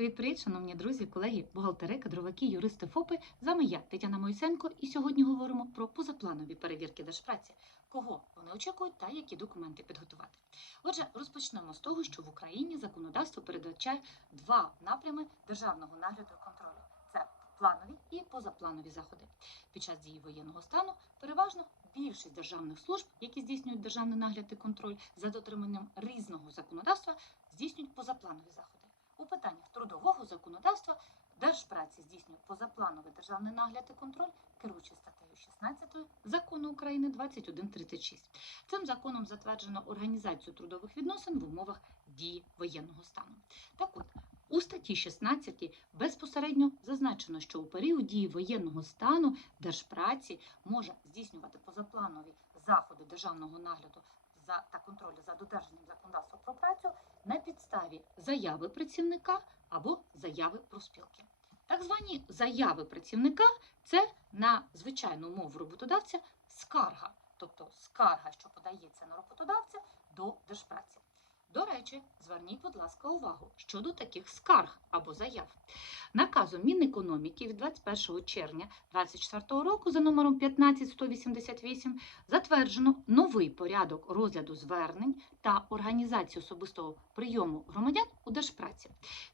Привіт-привіт, шановні друзі, колеги, бухгалтери, кадровики, юристи ФОПи. З вами я, Тетяна Мойсенко, і сьогодні говоримо про позапланові перевірки держпраці, кого вони очікують та які документи підготувати. Отже, розпочнемо з того, що в Україні законодавство передбачає два напрями державного нагляду і контролю: це планові і позапланові заходи. Під час дії воєнного стану переважно більшість державних служб, які здійснюють державний нагляд і контроль за дотриманням різного законодавства, здійснюють позапланові заходи. У питаннях трудового законодавства Держпраці здійснює позаплановий державний нагляд і контроль, керуючи статтею 16 закону України 2136. Цим законом затверджено організацію трудових відносин в умовах дії воєнного стану. Так от, у статті 16 безпосередньо зазначено, що у період дії воєнного стану Держпраці може здійснювати позапланові заходи державного нагляду за та контролю за додержанням законодавства про працю на підставі заяви працівника або заяви профспілки. Так звані заяви працівника це на звичайну мову роботодавця скарга, тобто скарга, що подається на роботодавця до держпраці. До речі, зверніть, будь ласка, увагу щодо таких скарг або заяв. Наказом Мінекономіки від 21 червня 2024 року за номером 15188 затверджено новий порядок розгляду звернень та організації особистого прийому громадян у держпраці.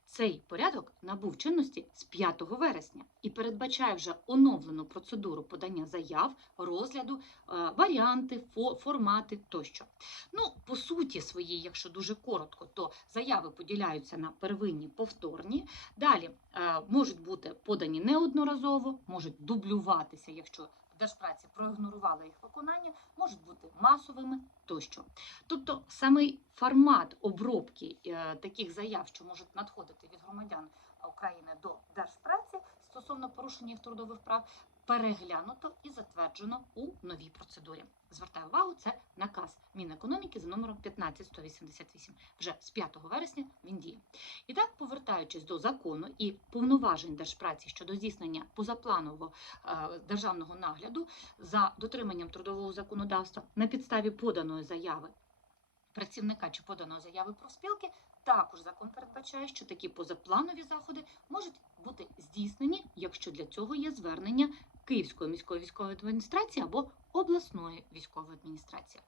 Цей порядок набув чинності з 5 вересня і передбачає вже оновлену процедуру подання заяв, розгляду, е, варіанти, формати тощо. Ну, по суті своїй, якщо дуже коротко, то заяви поділяються на первинні, повторні. Далі е, можуть бути подані неодноразово, можуть дублюватися, якщо Держпраці проігнорувала їх виконання, можуть бути масовими тощо. Тобто самий формат обробки е, таких заяв, що можуть надходити від громадян України до Держпраці стосовно порушення їх трудових прав, переглянуто і затверджено у новій процедурі. Звертаю увагу, це наказ Мінекономіки за номером 15188. Вже з 5 вересня він діє. І так, повертаючись до закону і повноважень Держпраці щодо здійснення позапланового е, державного нагляду за дотриманням трудового законодавства на підставі поданої заяви працівника чи поданої заяви профспілки, також закон передбачає, що такі позапланові заходи можуть бути здійснені, якщо для цього є звернення Київської міської військової адміністрації або обласної військової адміністрації.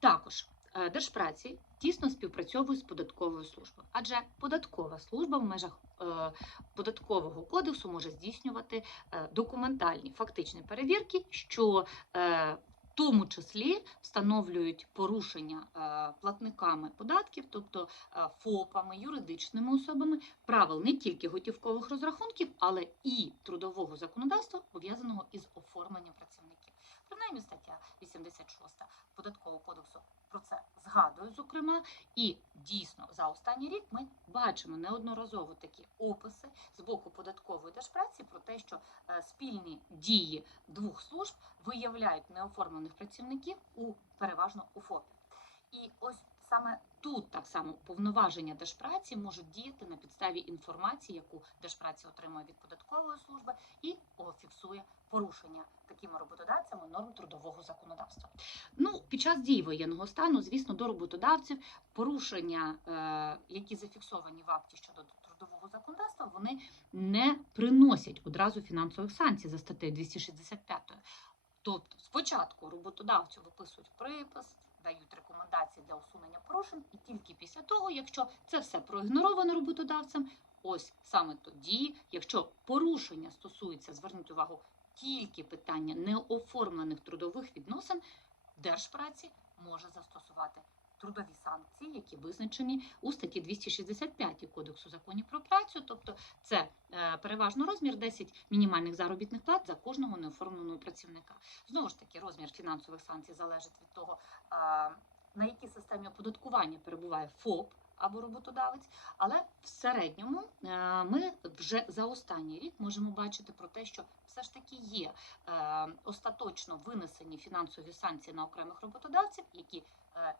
Також е, Держпраці тісно співпрацьовує з податковою службою, адже податкова служба в межах е, податкового кодексу може здійснювати е, документальні фактичні перевірки, що тому числі встановлюють порушення е, платниками податків, тобто е, ФОПами, юридичними особами, правил не тільки готівкових розрахунків, але і трудового законодавства, пов'язаного із оформленням працівників. Принаймні стаття 86 податкового кодексу про це згадує, зокрема, і дійсно за останній рік ми бачимо неодноразово такі описи з боку податкової держпраці про те, що е, спільні дії двох служб виявляють неоформлених працівників у переважно у ФОПі. І ось саме тут так само повноваження держпраці можуть діяти на підставі інформації, яку держпраці отримує від податкової служби, і фіксує порушення такими роботодавцями норм трудового законодавства. Ну, під час дії воєнного стану, звісно, до роботодавців порушення, е, які зафіксовані в акті щодо трудового законодавства, вони не приносять одразу фінансових санкцій за статтею 265. Тобто спочатку роботодавцю виписують припис, дають рекомендації для усунення порушень, і тільки після того, якщо це все проігноровано роботодавцем, ось саме тоді, якщо порушення стосується, зверніть увагу, тільки питання неоформлених трудових відносин, Держпраці може застосувати трудові санкції, які визначені у статті 265 Кодексу законів про працю, тобто це е, переважно розмір 10 мінімальних заробітних плат за кожного неоформленого працівника. Знову ж таки, розмір фінансових санкцій залежить від того, а, на якій системі оподаткування перебуває ФОП або роботодавець, але в середньому е, ми вже за останній рік можемо бачити про те, що все ж таки є е, остаточно винесені фінансові санкції на окремих роботодавців, які е,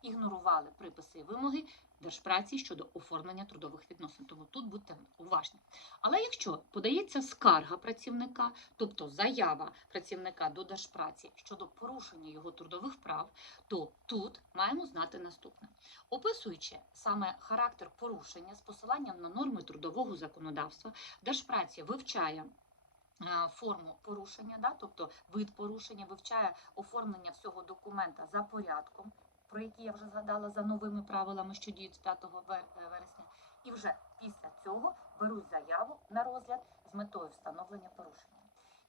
ігнорували приписи і вимоги Держпраці щодо оформлення трудових відносин. Тому тут будьте уважні. Але якщо подається скарга працівника, тобто заява працівника до Держпраці щодо порушення його трудових прав, то тут маємо знати наступне. Описуючи саме характер порушення з посиланням на норми трудового законодавства, Держпраці вивчає е, форму порушення, да, тобто вид порушення, вивчає оформлення всього документа за порядком, про який я вже згадала за новими правилами, що діють з 5 е, вересня, і вже після цього беруть заяву на розгляд з метою встановлення порушення.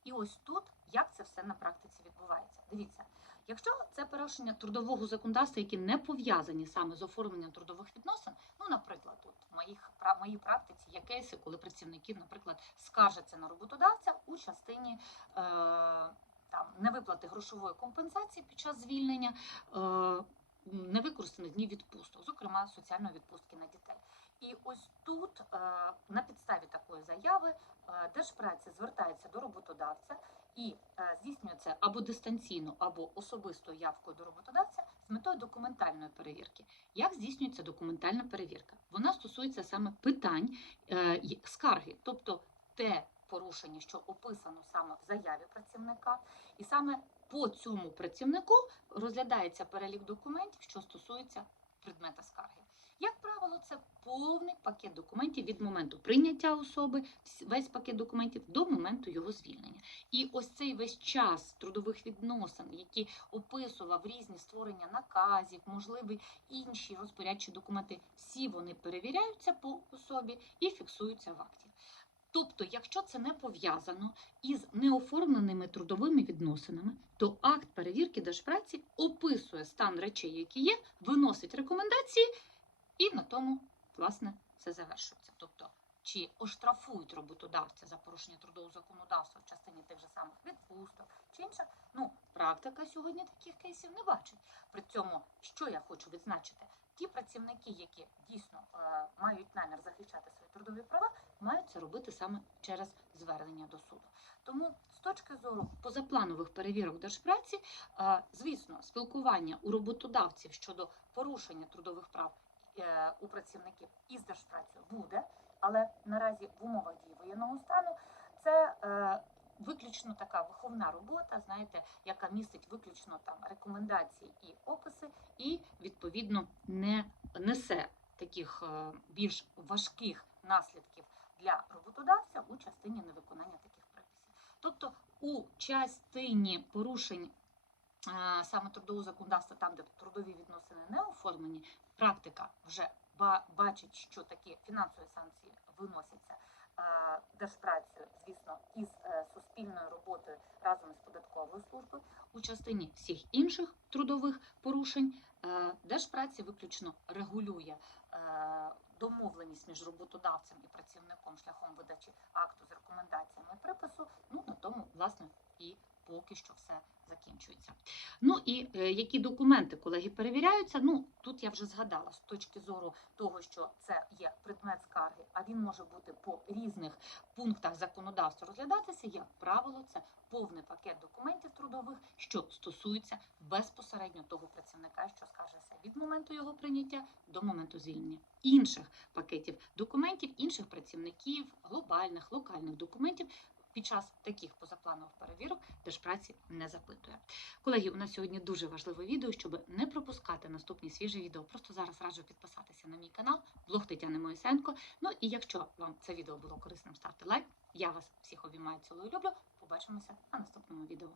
І ось тут як це все на практиці відбувається. Дивіться, якщо це порушення трудового законодавства, які не пов'язані саме з оформленням трудових відносин, ну, наприклад, тут в моїх пра- моїй практиці є кейси, коли працівники, наприклад, скаржаться на роботодавця у частині. Е- там невиплати грошової компенсації під час звільнення, е, невикористаних днів відпусток, зокрема соціальної відпустки на дітей. І ось тут е, на підставі такої заяви е, Держпраця звертається до роботодавця і е, здійснює це або дистанційно, або особистою явкою до роботодавця з метою документальної перевірки. Як здійснюється документальна перевірка? Вона стосується саме питань скарги, тобто те порушення, що описано саме в заяві працівника, і саме по цьому працівнику розглядається перелік документів, що стосуються предмета скарги. Як правило, це повний пакет документів від моменту прийняття особи, весь пакет документів до моменту його звільнення. І ось цей весь час трудових відносин, які описував різні створення наказів, можливі інші розпорядчі документи, всі вони перевіряються по особі і фіксуються в акті. Тобто, якщо це не пов'язано із неоформленими трудовими відносинами, то акт перевірки Держпраці описує стан речей, які є, виносить рекомендації, і на тому, власне, все завершується. Тобто, чи оштрафують роботодавця за порушення трудового законодавства в частині тих же самих відпусток чи інше, ну, практика сьогодні таких кейсів не бачить. При цьому, що я хочу відзначити, ті працівники, які дійсно е, мають намір захищати свої трудові права, мають це робити саме через звернення до суду. Тому з точки зору позапланових перевірок держпраці, е, звісно, спілкування у роботодавців щодо порушення трудових прав е, у працівників із держпрацею буде, але наразі в умовах дії воєнного стану це е, виключно така виховна робота, знаєте, яка містить виключно там рекомендації і описи, і відповідно не несе таких е, більш важких наслідків для роботодавця у частині невиконання таких приписів. Тобто у частині порушень е, саме трудового законодавства, там, де трудові відносини не оформлені, практика вже бачить, що такі фінансові санкції виносяться е, держпрацею, звісно, із е, суспільною роботою разом із податковою службою. Частині всіх інших трудових порушень е, держпраці виключно регулює е, домовленість між роботодавцем і працівником шляхом видачі акту з рекомендаціями припису. Ну на тому власне поки що все закінчується. Ну і е, які документи, колеги, перевіряються? Ну тут я вже згадала з точки зору того, що це є предмет скарги, а він може бути по різних пунктах законодавства розглядатися. Як правило, це повний пакет документів трудових, що стосуються безпосередньо того працівника, що скаржиться від моменту його прийняття до моменту звільнення. Інших пакетів документів, інших працівників, глобальних, локальних документів. Під час таких позапланових перевірок Держпраці не запитує. Колеги, у нас сьогодні дуже важливе відео, щоб не пропускати наступні свіжі відео. Просто зараз раджу підписатися на мій канал, блог Тетяни Моїсенко. Ну і якщо вам це відео було корисним, ставте лайк. Я вас всіх обіймаю, цілую, люблю. Побачимося на наступному відео.